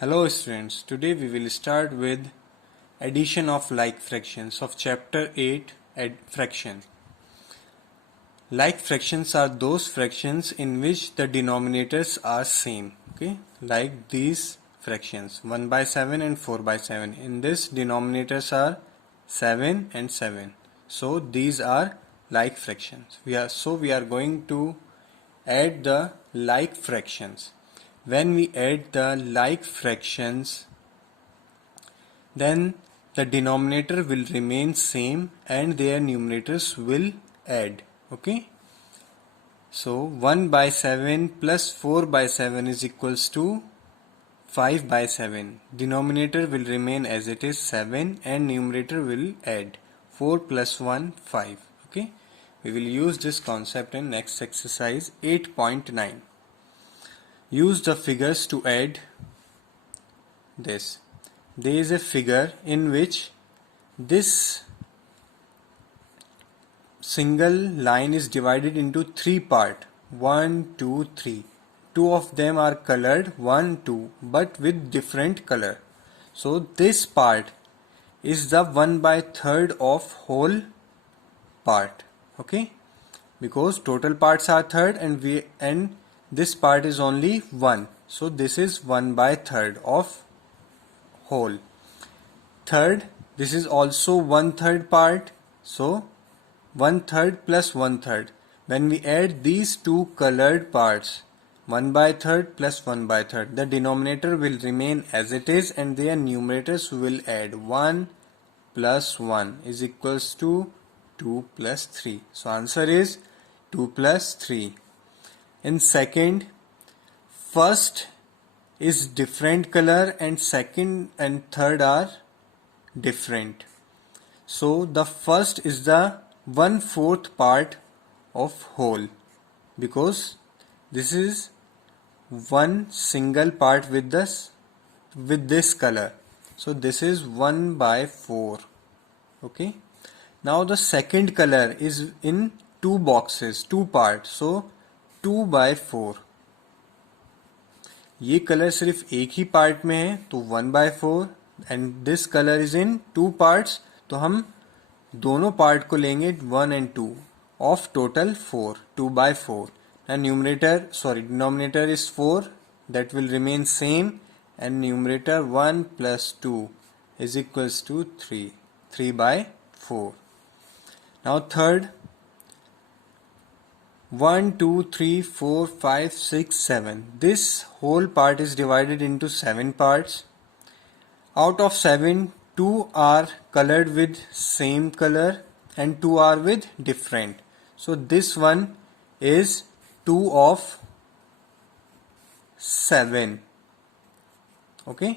Hello students, today we will start with addition of like fractions of chapter 8 fraction. Like fractions are those fractions in which the denominators are same, okay? Like these fractions 1 by 7 and 4 by 7. In this denominators are 7 and 7. So these are like fractions. We are going to add the like fractions. When we add the like fractions, then the denominator will remain same and their numerators will add. Okay, so 1 by 7 plus 4 by 7 is equals to 5 by 7. Denominator will remain as it is 7 and numerator will add 4 plus 1 5. Okay, we will use this concept in next exercise 8.9. Use the figures to add this. There is a figure in which this single line is divided into three parts 1, 2, 3. Two of them are colored 1, 2 but with different color. So this part is the 1 by 3rd of whole part. Okay, because total parts are third and this part is only 1. So this is 1 by 3rd of whole. Third, this is also 1/3 part. So 1/3 plus 1/3. When we add these two colored parts, 1 by 3rd plus 1 by 3rd, the denominator will remain as it is and their numerators will add 1 plus 1 is equals to 2 plus 3. So answer is 2 plus 3. In second, first is different color and second and third are different. So the first is the 1/4 part of whole because this is one single part with this color. So this is 1 by 4. Okay. Now the second color is in two boxes, two parts. So 2 by 4. ये colour सिर्फ एक ही part में है तो 1 by 4 and this colour is in two parts तो हम दोनों part को लेंगे 1 and 2 of total 4 2 by 4 and denominator is 4 that will remain same and numerator 1 plus 2 is equals to 3 by 4. Now third, 1, 2, 3, 4, 5, 6, 7. This whole part is divided into 7 parts. Out of 7, 2 are colored with same color and 2 are with different. So this one is 2 of 7. Okay,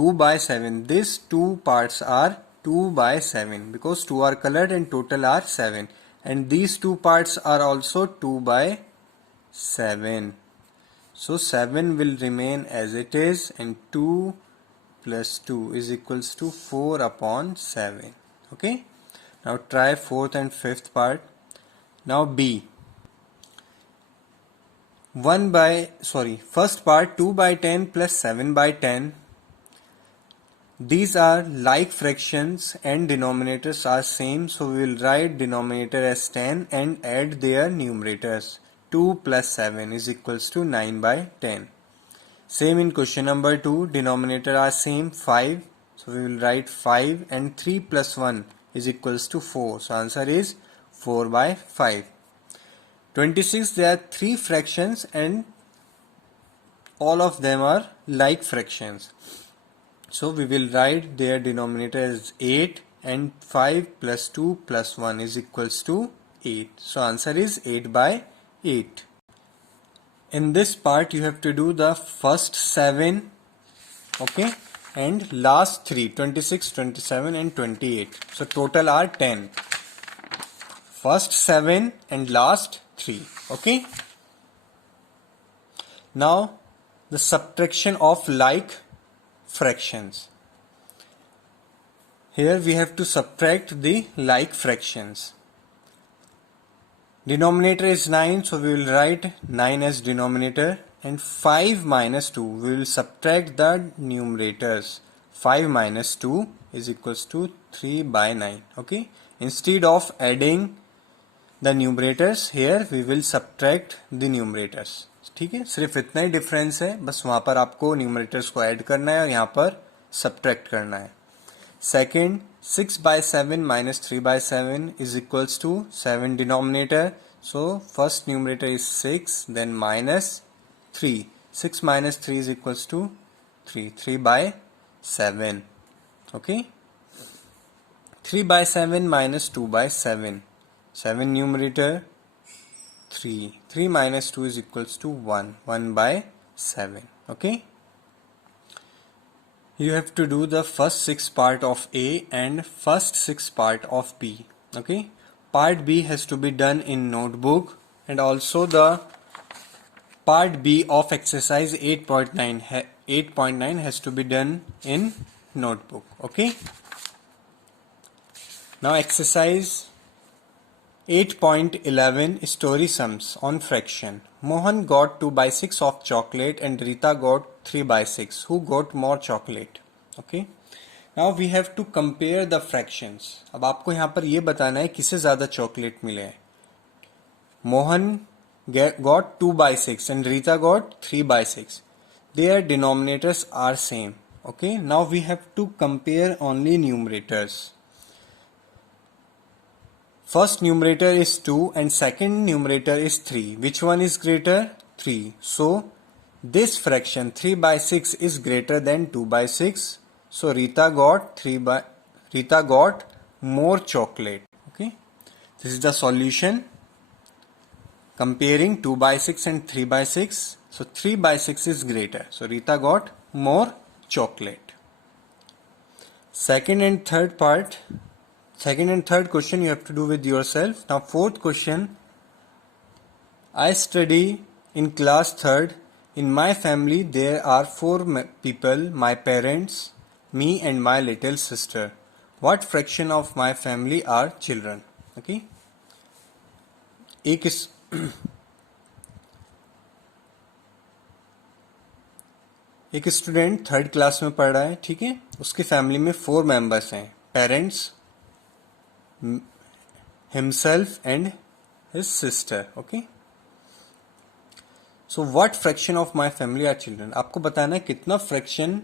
2 by 7. These two parts are 2 by 7 because 2 are colored and total are 7. And these two parts are also 2 by 7. So 7 will remain as it is and 2 plus 2 is equals to 4 upon 7. Okay. Now try fourth and fifth part. Now B. First part 2 by 10 plus 7 by 10. These are like fractions and denominators are same, so we will write denominator as 10 and add their numerators. 2 plus 7 is equals to 9 by 10. Same in question number 2, denominator are same 5, so we will write 5 and 3 plus 1 is equals to 4. So answer is 4 by 5. 26, there are 3 fractions and all of them are like fractions. So we will write their denominator as 8 and 5 plus 2 plus 1 is equals to 8. So answer is 8 by 8. In this part you have to do the first 7, okay, and last 3, 26, 27 and 28. So total are 10. First 7 and last 3, okay. Now the subtraction of like fractions. Here we have to subtract the like fractions. Denominator is 9, so we will write 9 as denominator and 5 minus 2. We will subtract the numerators. 5 minus 2 is equals to 3 by 9. Okay. Instead of adding the numerators, here we will subtract the numerators. ठीक है, सिर्फ इतना ही difference है, बस वहां पर आपको numerators को ऐड करना है और यहाँ पर सब्ट्रैक्ट करना है. Second, 6 by 7 minus 3 by 7 is equals to 7 denominator. So first numerator is 6, then minus 3. 6 minus 3 is equals to 3. 3 by 7. Okay. 3 by 7 minus 2 by 7. 7 numerator, 3. 3 minus 2 is equals to 1. 1 by 7. Okay. You have to do the first 6 part of A and first 6 part of B. Okay. Part B has to be done in notebook, and also the part B of exercise 8.9 has to be done in notebook. Okay. Now exercise 8.11 story sums on fraction. Mohan got 2 by 6 of chocolate and Rita got 3 by 6. Who got more chocolate? Okay. Now we have to compare the fractions. अब आपको यहाँ पर ये बताना है किसे ज़्यादा chocolate मिले हैं. Mohan got 2 by 6 and Rita got 3 by 6. Their denominators are same. Okay. Now we have to compare only numerators. First numerator is 2 and second numerator is 3. Which one is greater? 3. So this fraction 3 by 6 is greater than 2 by 6. So Rita got more chocolate. Okay. This is the solution. Comparing 2 by 6 and 3 by 6. So 3 by 6 is greater. So Rita got more chocolate. Second and third question you have to do with yourself. Now fourth question. I study in class 3rd. In my family there are 4 people, my parents, me and my little sister. What fraction of my family are children? Okay. एक student 3rd class में पढ़ रहा है. ठीक है. उसकी family में 4 members हैं. Parents, himself and his sister. Okay. So what fraction of my family are children? आपको बताना है कितना फ्रैक्शन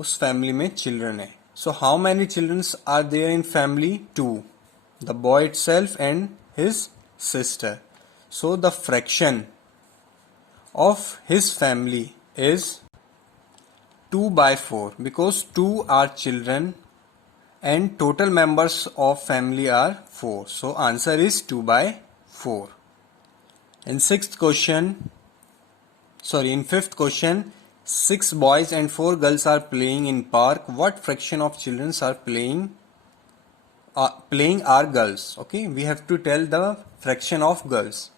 उस फैमिली में चिल्ड्रन है. So how many children are there in family? 2. The boy itself and his sister. So the fraction of his family is 2 by 4 because 2 are children and total members of family are 4. So answer is 2 by 4. In fifth question, 6 boys and 4 girls are playing in park. What fraction of children are playing are girls? Okay, we have to tell the fraction of girls.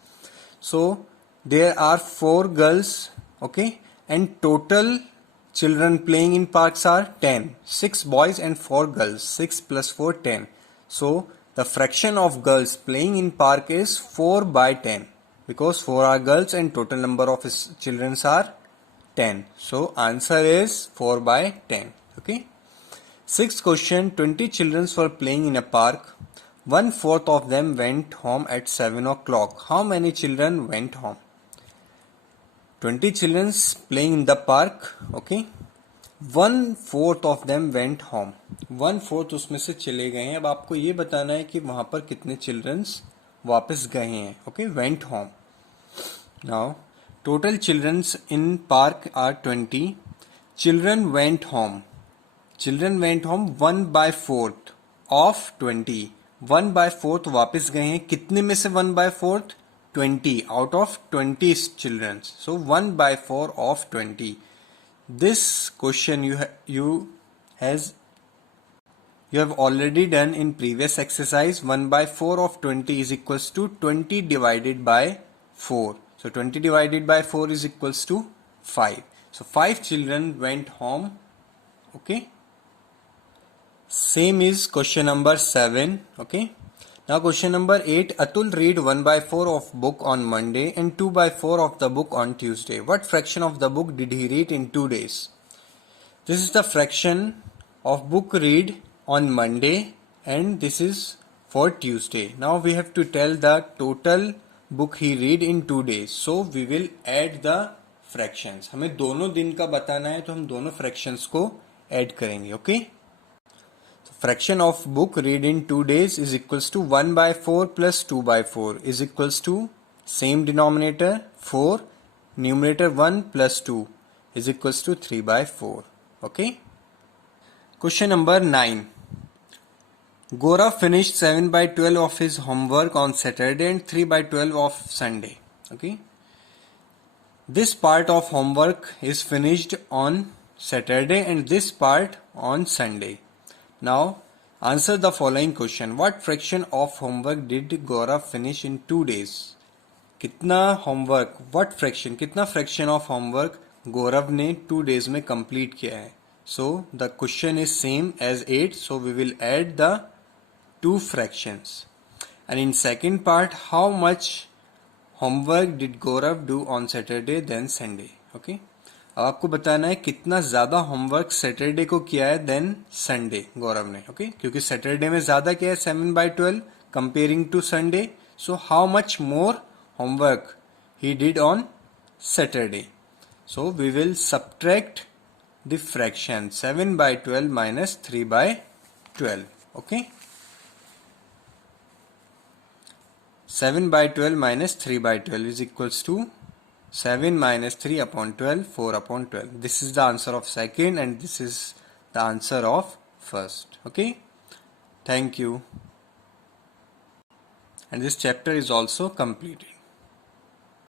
So there are 4 girls. Okay, and total children playing in parks are 10. 6 boys and 4 girls. 6 plus 4, 10. So the fraction of girls playing in park is 4 by 10 because 4 are girls and total number of children are 10. So answer is 4 by 10. Okay. Sixth question, 20 children were playing in a park. 1/4 of them went home at 7 o'clock. How many children went home? 20 children playing in the park. Okay. 1/4 of them went home. 1/4 उसमें से चले गए हैं. अब आपको ये बताना है कि वहां पर कितने चिल्ड्रंस वापस गए हैं. Okay, went home. Now, total childrens in park are 20. Children went home. Children went home 1/4 of 20. 1/4 वापस गए हैं. कितने में से 1/4? 20 out of 20 children. So 1/4 of 20. This question you have already done in previous exercise. 1/4 of 20 is equals to 20 divided by 4. So 20 divided by 4 is equals to 5. So 5 children went home. Okay. Same is question number 7. Okay. Now question number 8. Atul read 1/4 of book on Monday and 2/4 of the book on Tuesday. What fraction of the book did he read in 2 days? This is the fraction of book read on Monday and this is for Tuesday. Now we have to tell the total book he read in 2 days. So we will add the fractions. हमें दोनों दिन का बताना है तो हम दोनों fractions को add करेंगे. Okay? Fraction of book read in 2 days is equals to 1/4 plus 2/4 is equals to same denominator 4, numerator 1 plus 2 is equals to 3/4. Okay. Question number 9. Gaurav finished 7/12 of his homework on Saturday and 3/12 of Sunday. Okay. This part of homework is finished on Saturday and this part on Sunday. Now answer the following question. What fraction of homework did Gaurav finish in 2 days? कितना homework, what fraction, कितना fraction of homework गौरव ने 2 days में complete किया है? So the question is same as 8. So we will add the two fractions. And in second part, how much homework did Gaurav do on Saturday than Sunday? Okay. अब आपको बताना है कितना ज्यादा होमवर्क सैटरडे को किया है देन संडे गौरव ने. ओके क्योंकि सैटरडे में ज्यादा किया है 7/12 comparing to Sunday. So how much more homework he did on Saturday. So we will subtract the fraction 7/12 minus 3/12. Okay 7/12 minus 3/12 is equals to 7 minus 3 upon 12, 4 upon 12. This is the answer of second and this is the answer of first. Okay. Thank you. And this chapter is also completed.